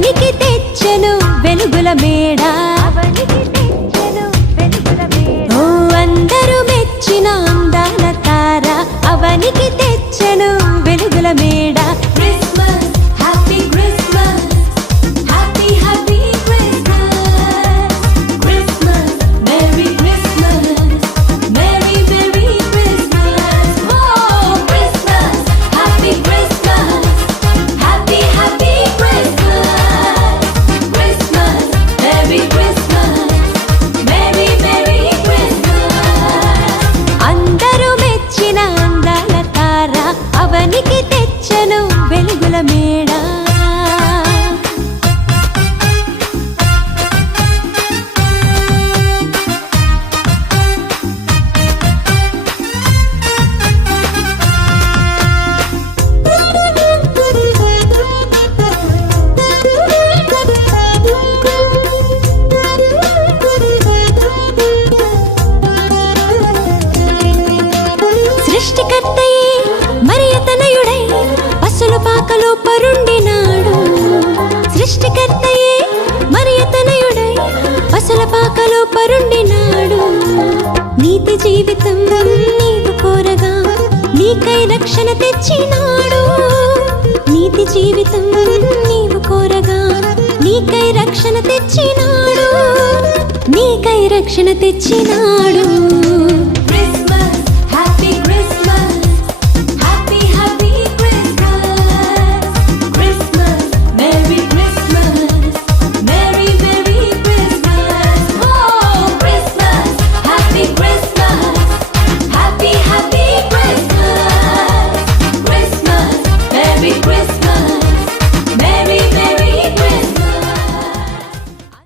అవనికి తెచ్చెను వెలుగుల మేడ ఓ అందరూ మెచ్చిన అందాల తార అవనికి తెచ్చెను వెలుగుల మేడ Christmas happy Christmas happy happy Christmas Christmas merry Christmas merry merry Christmas ఓ Christmas happy Christmas happy happy Christmas Christmas merry Christmas merry merry Christmas అందరూ మెచ్చిన అందాల తార అవనికి తెచ్చెను వెలుగుల మేడ సృష్టికర్తయే మరియతనయుడై పశుల పాకలో పరుండినాడు సృష్టికర్తయే మరియతనయుడై పశుల పాకలో పరుండినాడు నీతి జీవితం నీవు కోరగా నీకై రక్షణ తెచ్చినాడు నీతి జీవితం నీవు కోరగా నీకై రక్షణ తెచ్చినాడు నీకై రక్షణ తెచ్చినాడు